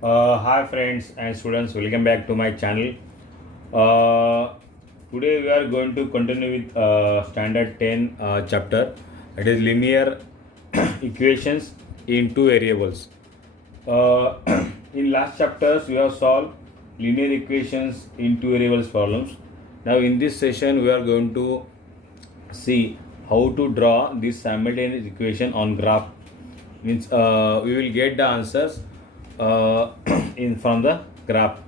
Hi friends and students, welcome back to my channel. Uh, Today we are going to continue with standard 10 chapter, that is linear equations in two variables. Uh, in last chapters we have solved linear equations in two variables problems. Now in this session we are going to see how to draw this simultaneous equation on graph. Means we will get the answers in from the graph.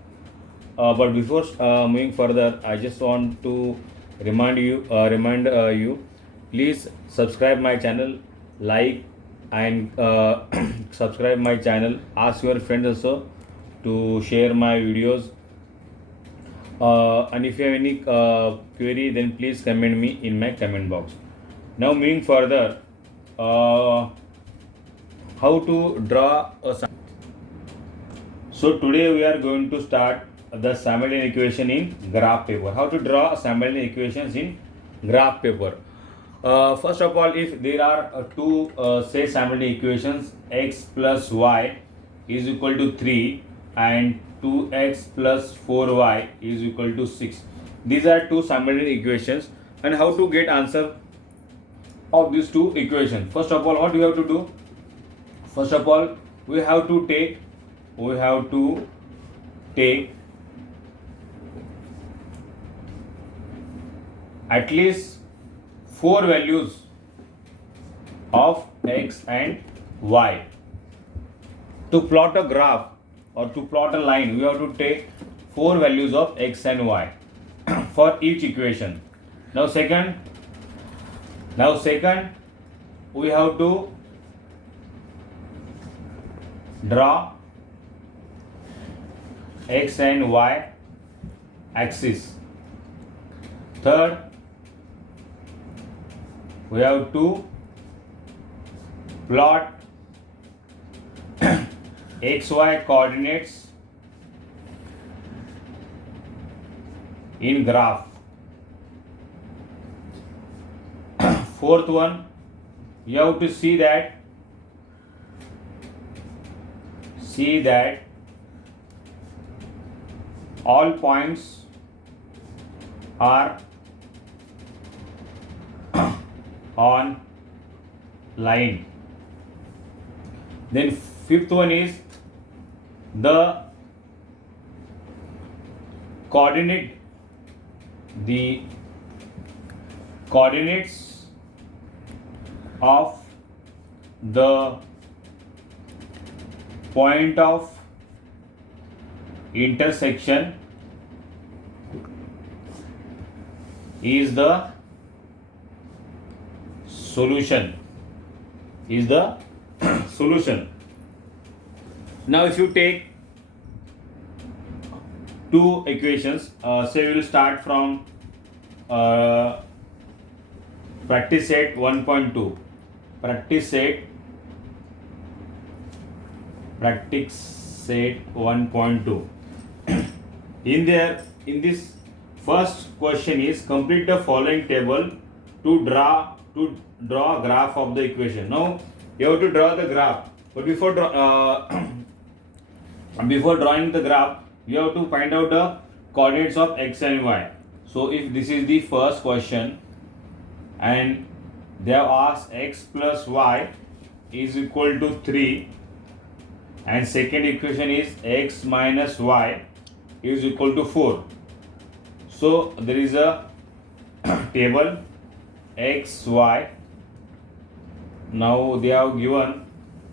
But before moving further, I just want to remind you, please subscribe my channel, like and subscribe my channel. Ask your friends also to share my videos. And if you have any query, then please comment me in my comment box. Now moving further, uh, how to draw a. So today we are going to start the simultaneous equation in graph paper. How to draw simultaneous equations in graph paper. First of all, if there are two say simultaneous equations, x plus y is equal to 3 and 2x plus 4y is equal to 6. These are two simultaneous equations, and how to get answer of these two equations. First of all, what we have to do? First of all, we have to take at least four values of x and y. To plot a graph or to plot a line, we have to take four values of x and y for each equation. Now second, we have to draw x and y axis. Third, we have to plot xy coordinates in graph. Fourth one, you have to see that all points are on line. Then fifth one is the coordinates of the point of intersection is the solution. Now if you take two equations, say we will start from practice set 1.2. Practice set 1.2. in this first question is complete the following table to draw a graph of the equation. Now you have to draw the graph, but before drawing the graph, you have to find out the coordinates of x and y. So if this is the first question and they have asked x plus y is equal to 3, and second equation is x minus y is equal to 4. So there is a table x, y. Now they have given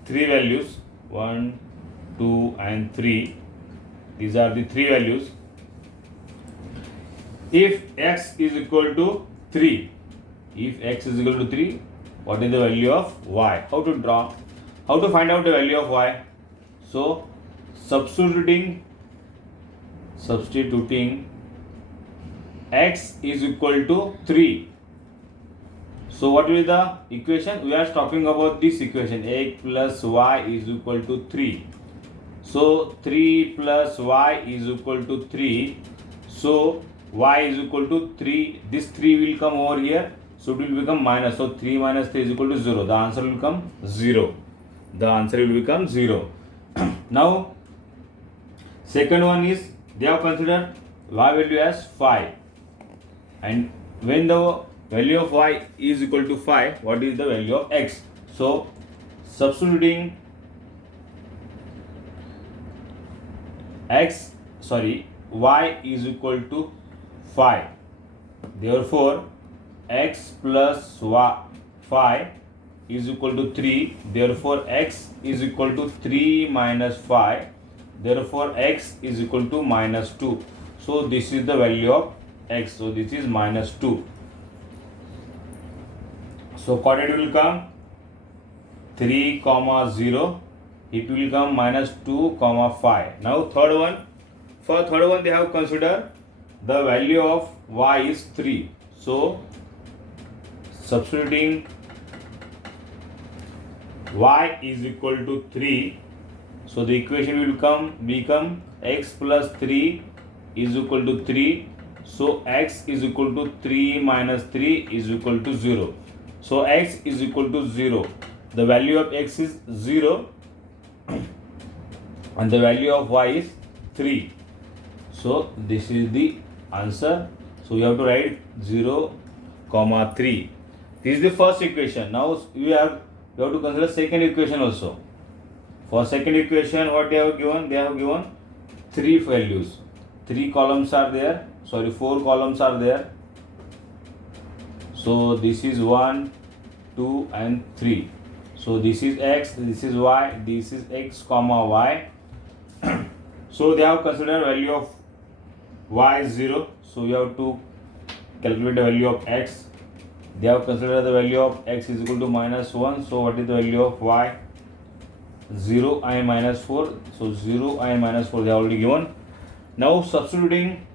three values, 1, 2 and 3. These are the three values. If x is equal to 3, what is the value of y? How to find out the value of y? So substituting x is equal to 3. So what is the equation? We are talking about this equation, x plus y is equal to 3. So 3 plus y is equal to 3. So y is equal to 3. This 3 will come over here. So it will become minus. So 3 minus 3 is equal to 0. The answer will become 0. Now Second one is they have considered y value as 5, and when the value of y is equal to 5, what is the value of x? So substituting y is equal to 5, therefore x plus 5 is equal to 3, therefore x is equal to 3 minus 5, therefore x is equal to minus 2. So this is the value of x, so this is minus 2. So coordinate will come 3, 0, it will come minus 2, 5. Now third one, for third one they have considered the value of y is 3. So substituting y is equal to 3, so the equation will become x plus 3 is equal to 3. So x is equal to 3 minus 3 is equal to 0. So x is equal to 0. The value of x is 0 and the value of y is 3. So this is the answer. So you have to write 0, 3. This is the first equation. Now you have to consider second equation also. For second equation, what they have given? They have given 3 values. 3 columns are there. 4 columns are there. So this is 1, 2 and 3. So this is x, this is y, this is x, y. So they have considered value of y is 0. So you have to calculate the value of x. They have considered the value of x is equal to minus 1. So what is the value of y? 0 and minus 4. So 0 and minus 4 they are already given. Now substituting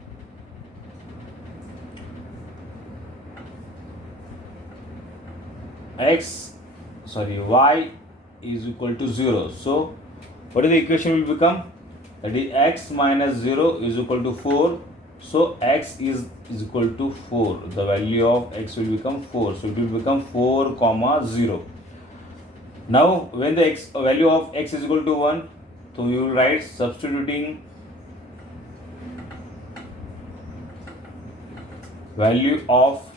y is equal to 0. So what is the equation will become? That is x minus 0 is equal to 4. So x is equal to 4. The value of x will become 4. So it will become 4, 0. Now when the value of x is equal to 1, so you will write substituting value of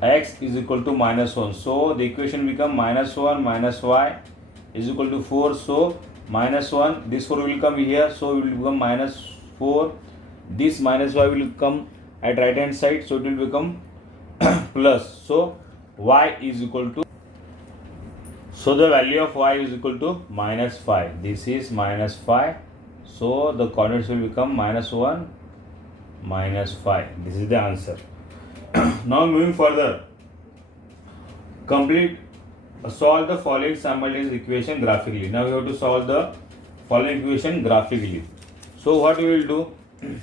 x is equal to minus 1. So the equation become minus 1 minus y is equal to 4. So minus 1, this 4 will come here. So it will become minus 4. This minus y will come at right hand side. So it will become plus. So y is equal to, so the value of y is equal to minus 5. This is minus 5. So the coordinates will become minus 1, minus 5. This is the answer. Now moving further, solve the following simultaneous equation graphically. Now we have to solve the following equation graphically. So what we will do?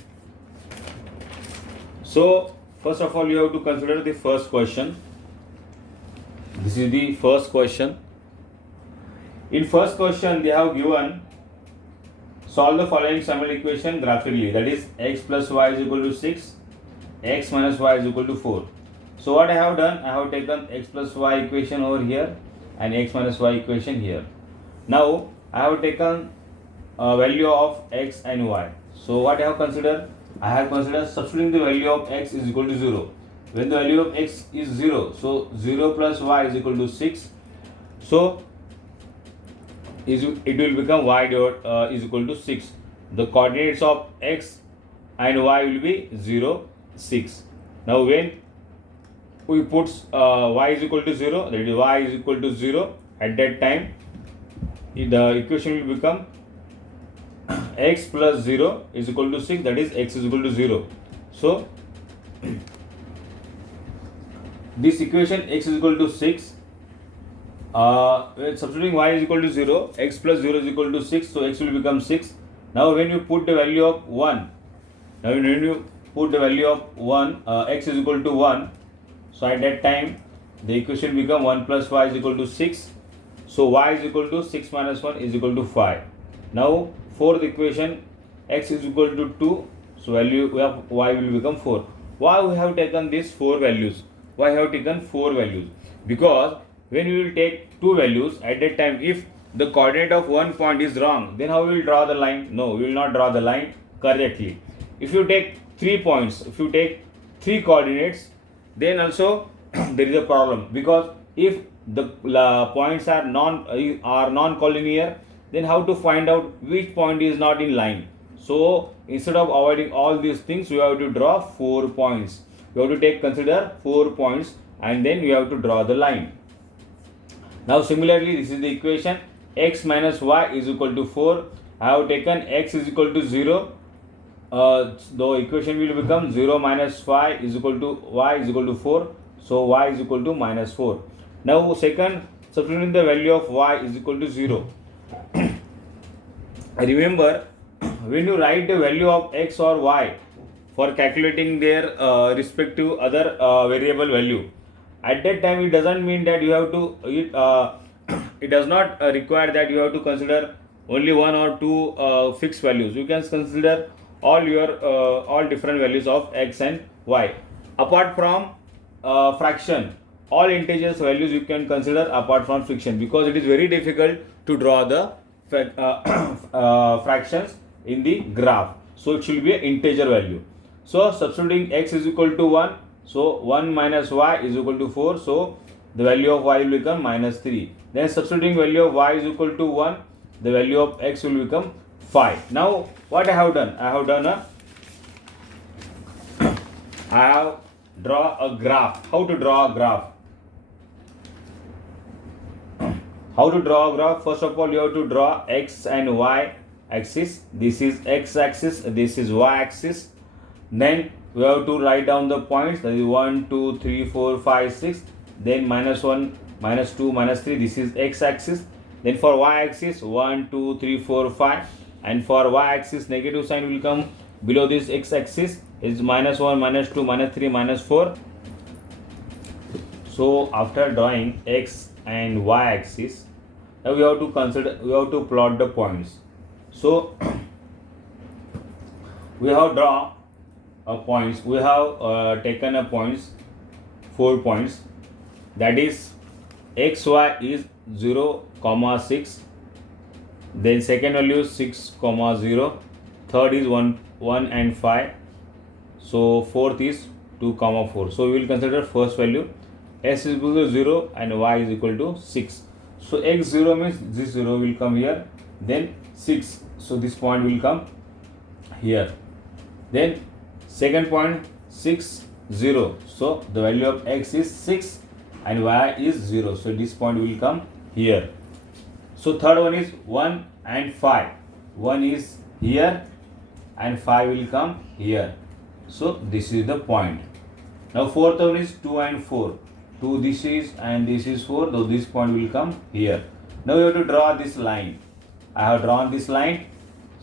So first of all you have to consider the first question. This is the first question. In first question they have given solve the following simultaneous equation graphically, that is x plus y is equal to 6, x minus y is equal to 4. So what I have done, I have taken x plus y equation over here and x minus y equation here. Now I have taken a value of x and y. So what I have considered? I have considered substituting the value of x is equal to 0. When the value of x is 0, so 0 plus y is equal to 6. So it will become y dot is equal to 6. The coordinates of x and y will be 0, 6. Now when we put y is equal to 0, that is y is equal to 0, at that time the equation will become x plus 0 is equal to 6, that is x is equal to 0. So this equation x is equal to 6, when substituting y is equal to 0, x plus 0 is equal to 6, so x will become 6. Now when you put the value of 1, x is equal to 1, so at that time the equation become 1 plus y is equal to 6. So y is equal to 6 minus 1 is equal to 5. Now fourth equation, x is equal to 2, so value of y will become 4. Why we have taken these 4 values? Why have taken 4 values? Because when we will take 2 values, at that time if the coordinate of one point is wrong, then how we will draw the line? No, we will not draw the line correctly. If you take 3 points, if you take 3 coordinates, then also there is a problem, because if the points are non-collinear, then how to find out which point is not in line? So instead of avoiding all these things, you have to draw 4 points. You have to consider 4 points, and then you have to draw the line. Now similarly, this is the equation: x minus y is equal to 4. I have taken x is equal to 0. The equation will become 0 minus y is equal to y is equal to 4. So y is equal to minus 4. Now second, substituting the value of y is equal to 0. Remember, when you write the value of x or y for calculating their respective other variable value, at that time it doesn't mean that you have to it does not require that you have to consider only one or two fixed values. You can consider all different values of x and y. Apart from fraction, all integers values you can consider apart from fraction, because it is very difficult to draw the fractions in the graph. So it should be an integer value. So substituting x is equal to 1, so 1 minus y is equal to 4, so the value of y will become minus 3. Then substituting value of y is equal to 1, the value of x will become 5. Now what I have done? I have draw a graph. How to draw a graph? How to draw a graph? First of all, you have to draw x and y axis. This is x axis, this is y axis. Then we have to write down the points, that is 1, 2, 3, 4, 5, 6. Then minus 1, minus 2, minus 3. This is x axis. Then for y axis 1, 2, 3, 4, 5. And for y axis, negative sign will come below this x axis, is minus 1, minus 2, minus 3, minus 4. So after drawing x and y axis, now we have to plot the points. So we have draw points. We have taken a points, 4 points, that is xy is 0, 6. Then second value is 6, 0. Third is 1 and 5. So fourth is 2, 4. So we will consider first value. S is equal to 0 and y is equal to 6. So x0 means this 0 will come here. Then 6. So this point will come here. Then second point 6, 0. So the value of x is 6 and y is 0. So this point will come here. So third one is 1 and 5. 1 is here and 5 will come here. So this is the point. Now fourth one is 2 and 4. 2 this is and this is 4. So this point will come here. Now you have to draw this line. I have drawn this line.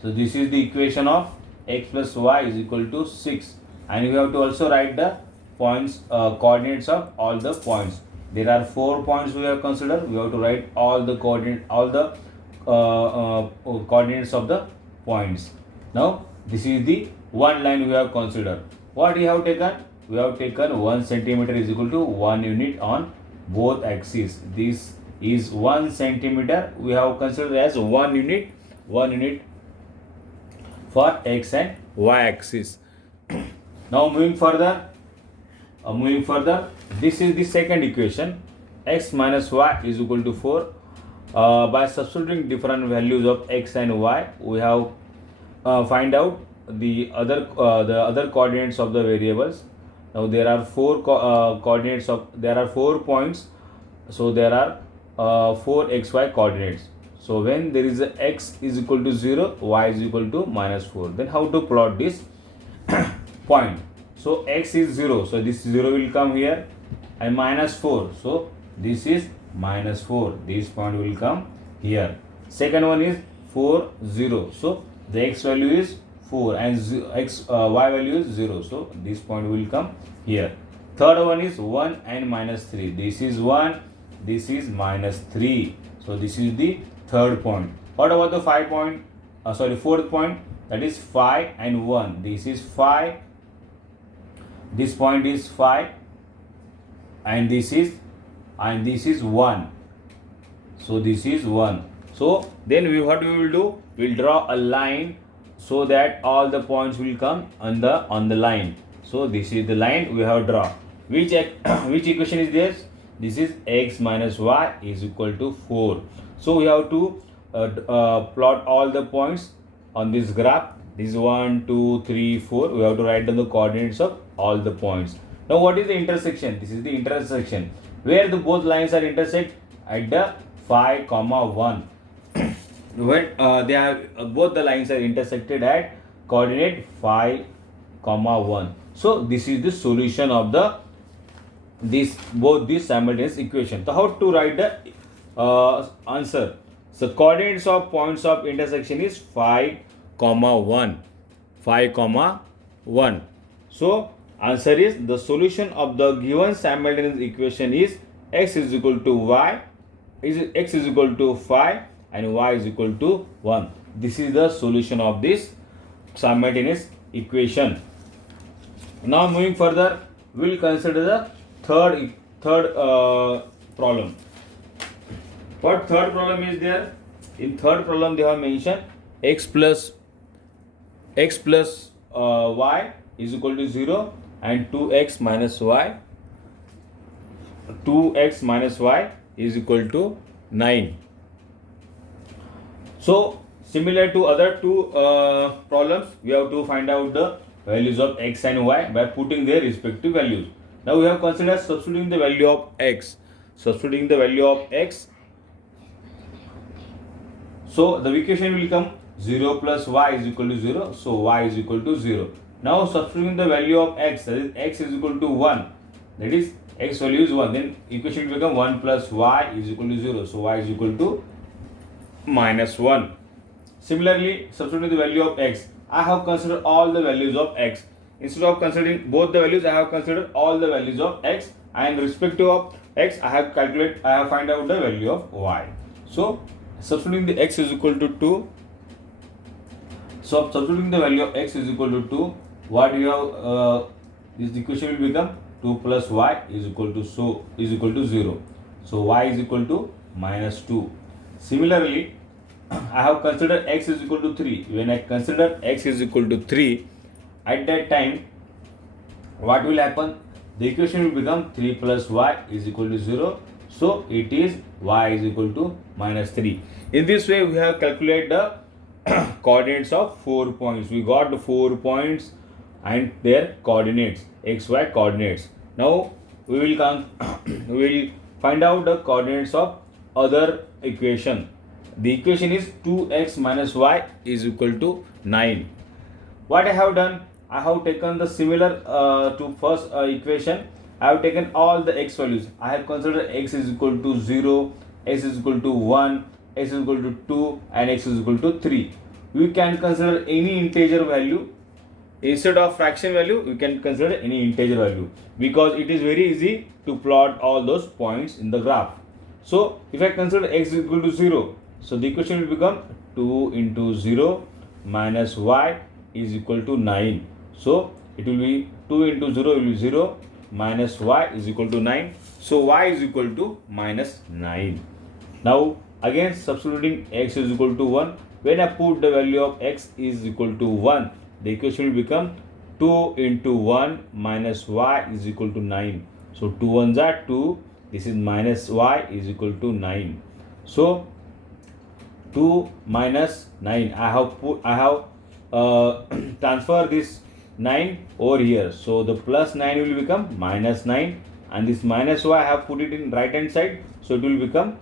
So this is the equation of x plus y is equal to 6. And you have to also write the points, coordinates of all the points. There are 4 points we have considered. We have to write all the coordinates of the points. Now this is the one line we have considered. What we have taken? We have taken 1 centimeter is equal to 1 unit on both axes. This is 1 centimeter. We have considered as 1 unit for x and y axis. Now moving further, this is the second equation. X minus y is equal to 4. By substituting different values of x and y, we have find out the other coordinates of the variables. Now there are 4 coordinates of, there are 4 points. So there are 4 xy coordinates. So when there is a x is equal to 0, y is equal to minus 4. Then how to plot this point? So x is 0. So this 0 will come here, and minus 4. So this is minus 4. This point will come here. Second one is 4, 0. So the x value is 4 and y value is 0. So this point will come here. Third one is 1 and minus 3. This is 1. This is minus 3. So this is the third point. What about the fourth point? That is 5 and 1. This is 5. This point is 5. And this is 1. So this is 1. So then what we will do, we'll draw a line so that all the points will come on the line. So this is the line we have drawn. Which which equation is this? This is x minus y is equal to 4. So we have to plot all the points on this graph. This is 1, 2, 3, 4. We have to write down the coordinates of all the points. Now what is the intersection? This is the intersection where the both lines are intersect at the 5, 1. When they are both the lines are intersected at coordinate 5, 1. So this is the solution of the both these simultaneous equation. So how to write the answer? So coordinates of points of intersection is 5, 1. 5, 1. So answer is the solution of the given simultaneous equation is x is equal to y, x is equal to 5 and y is equal to 1. This is the solution of this simultaneous equation. Now moving further, we will consider the third problem. What third problem is there? In third problem they have mentioned x plus y is equal to 0 and 2x minus y is equal to 9. So similar to other two problems, we have to find out the values of x and y by putting their respective values. Now we have considered substituting the value of x. So the equation will become 0 plus y is equal to 0. So y is equal to 0. Now substituting the value of x, that is x is equal to 1. That is x value is 1. Then equation will become 1 plus y is equal to 0. So y is equal to minus 1. Similarly, substituting the value of x, I have considered all the values of x. Instead of considering both the values, I have considered all the values of x, and respective of x, I have find out the value of y. So substituting the x is equal to 2. So substituting the value of x is equal to 2. What you have this equation will become 2 plus y is equal to 0. So y is equal to minus 2. Similarly, I have considered x is equal to 3. When I consider x is equal to 3, at that time, what will happen? The equation will become 3 plus y is equal to 0. So it is y is equal to minus 3. In this way, we have calculated the coordinates of 4 points. We got the 4 points and their coordinates, x, y coordinates. Now we will find out the coordinates of other equation. The equation is 2x minus y is equal to 9. What I have done, I have taken the similar to first equation. I have taken all the x values. I have considered x is equal to 0, x is equal to 1, x is equal to 2 and x is equal to 3. We can consider any integer value. Instead of fraction value, we can consider any integer value because it is very easy to plot all those points in the graph. So if I consider x is equal to 0, so the equation will become 2 into 0 minus y is equal to 9. So it will be 2 into 0 will be 0 minus y is equal to 9. So y is equal to minus 9. Now again substituting x is equal to 1. When I put the value of x is equal to 1, the equation will become 2 into 1 minus y is equal to 9. So 2 ones are 2. This is minus y is equal to 9. So 2 minus 9. I have transfer this 9 over here. So the plus 9 will become minus 9, and this minus y I have put it in right hand side. So it will become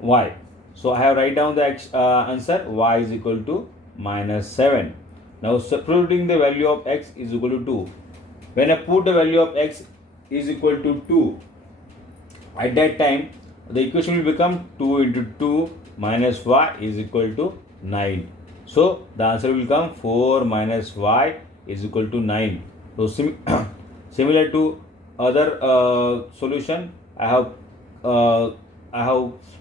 y. So I have write down the answer y is equal to minus 7. Now substituting the value of x is equal to 2. When I put the value of x is equal to 2, at that time the equation will become 2 into 2 minus y is equal to 9. So the answer will come 4 minus y is equal to 9. So similar to other solution, I have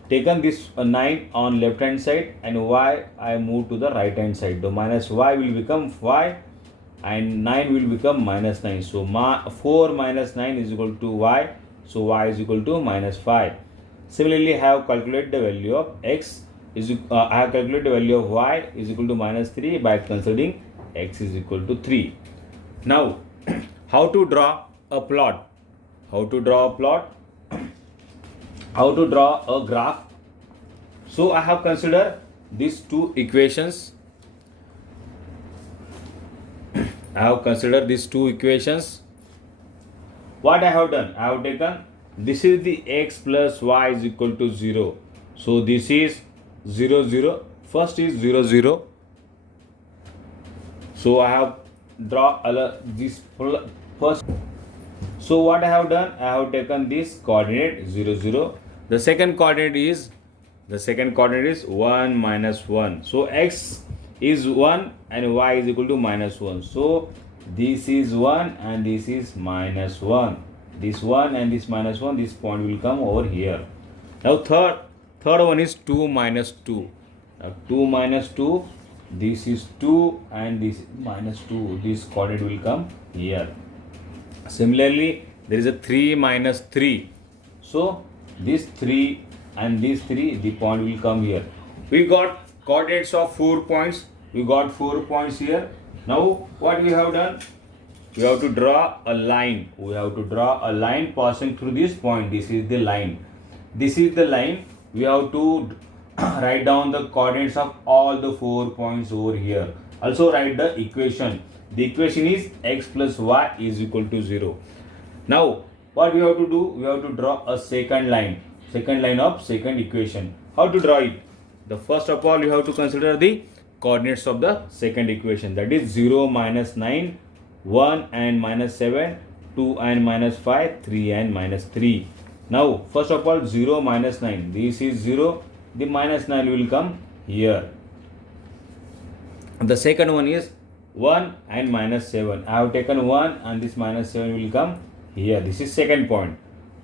taken this 9 on left hand side and y I move to the right hand side. The minus y will become y and 9 will become minus 9. So 4 minus 9 is equal to y. So y is equal to minus 5. Similarly, I have calculated the value of x I have calculated the value of y is equal to minus 3 by considering x is equal to 3. Now, how to draw a plot? How to draw a plot? How to draw a graph? So, I have considered these two equations. I have considered these two equations. What I have done? I have taken this is the x plus y is equal to 0. So, this is 0 0. First is 0 0. So, I have draw this first. So, what I have done? I have taken this coordinate 0 0. The second coordinate is 1 minus 1. So, x is 1 and y is equal to minus 1. So, this is 1 and this is minus 1. This 1 and this minus 1, this point will come over here. Now, third one is 2 minus 2. Now, 2 minus 2, this is 2 and this is minus 2. This coordinate will come here. Similarly, there is a 3 minus 3. So, this 3 and this 3, the point will come here. We got coordinates of 4 points. We got 4 points here. Now, what we have done? We have to draw a line. We have to draw a line passing through this point. This is the line. This is the line. We have to write down the coordinates of all the 4 points over here. Also write the equation. The equation is x plus y is equal to 0. Now, what we have to do? We have to draw a second line of second equation. How to draw it? The first of all, you have to consider the coordinates of the second equation. That is 0, minus 9, 1 and minus 7, 2 and minus 5, 3 and minus 3. Now, first of all, 0 minus 9. This is 0. The minus 9 will come here. The second one is 1 and minus 7. I have taken 1 and this minus 7 will come here. This is second point.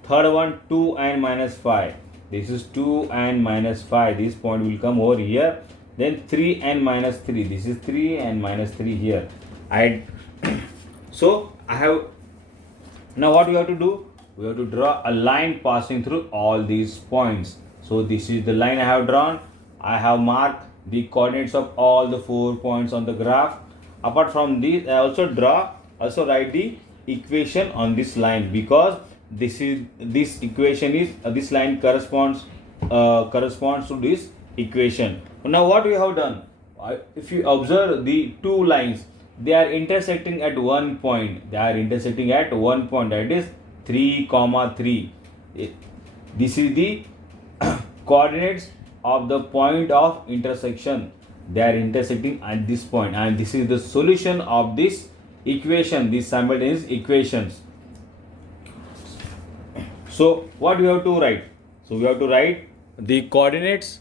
Third one, 2 and minus 5. This is 2 and minus 5. This point will come over here. Then 3 and minus 3. This is 3 and minus 3 here. So, I have, now what we have to do? We have to draw a line passing through all these points. So, this is the line I have drawn. I have marked the coordinates of all the 4 points on the graph. Apart from this, I also write the equation on this line, because this line corresponds to this equation. Now, what we have done? If you observe the two lines, they are intersecting at one point. That is 3, 3. This is the coordinates of the point of intersection. They are intersecting at this point, and this is the solution of this equation, these simultaneous equations. So, what we have to write? So, we have to write the coordinates.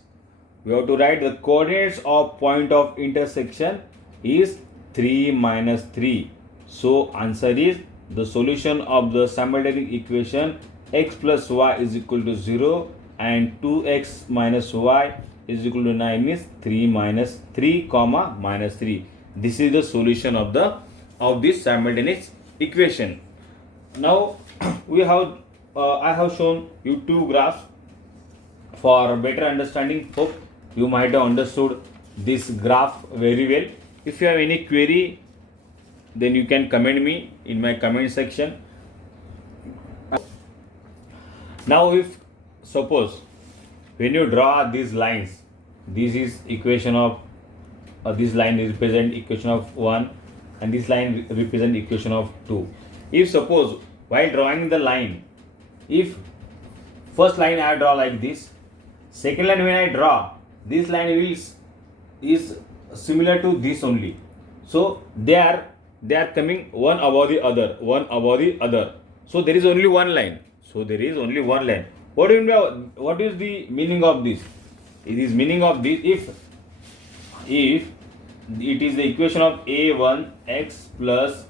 We have to write the coordinates of point of intersection is 3 minus 3. So, answer is the solution of the simultaneous equation x plus y is equal to 0 and 2x minus y is equal to 9 is 3 minus 3 comma minus 3. This is the solution of this simultaneous equation. Now, I have shown you two graphs for better understanding. Hope you might have understood this graph very well. If you have any query, then you can comment me in my comment section. Now, if suppose when you draw these lines, this is equation of this line represent equation of 1 and this line represent equation of 2. If suppose while drawing the line, if first line I draw like this, second line when I draw, this line is similar to this only. So they are coming one above the other. So there is only one line. What is the meaning of this? It is meaning of this, if it is the equation of a1 x plus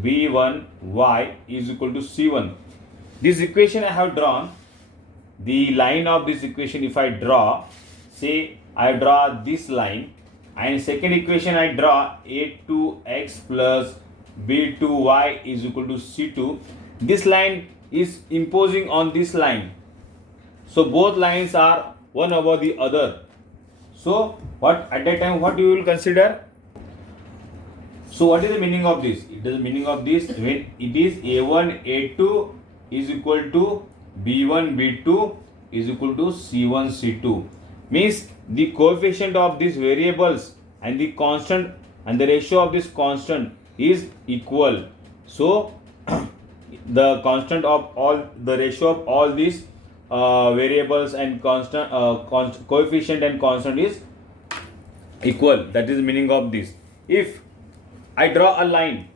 b1 y is equal to c1. This equation I have drawn, the line of this equation, if I draw, say I draw this line, and second equation I draw a2x plus b2y is equal to c2. This line is imposing on this line. So both lines are one above the other. So what at that time what you will consider? So what is the meaning of this? It is the meaning of this when it is A1 A2 is equal to B1 B2 is equal to C1 C2. Means the coefficient of these variables and the constant and the ratio of this constant is equal. So the constant of all the ratio of all these variables and constant coefficient and constant is equal. That is the meaning of this. If I draw a line,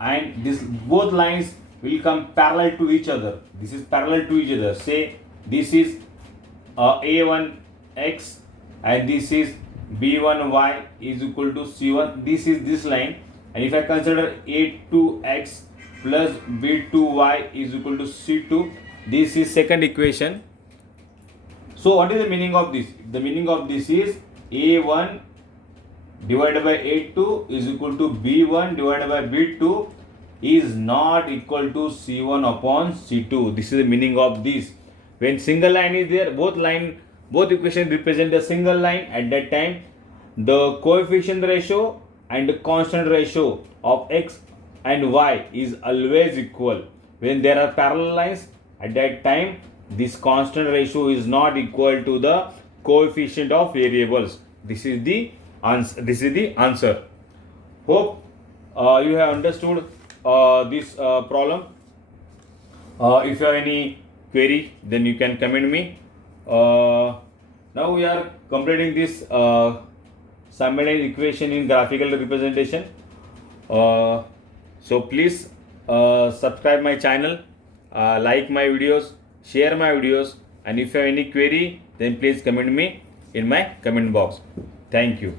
and this both lines will come parallel to each other. This is parallel to each other. Say this is A1x and this is B1y is equal to C1. This is this line, and if I consider A2x plus B2y is equal to C2, this is second equation. So what is the meaning of this? The meaning of this is A1 divided by A2 is equal to B1 divided by B2 is not equal to C1 upon C2. This is the meaning of this. When single line is there, both equations represent a single line. At that time, the coefficient ratio and the constant ratio of x and y is always equal. When there are parallel lines, at that time, this constant ratio is not equal to the coefficient of variables. This is the answer. Hope you have understood this problem. If you have any query, then you can comment me. Now we are completing this simultaneous equation in graphical representation. So please subscribe my channel, like my videos, share my videos, and if you have any query, then please comment me in my comment box. Thank you.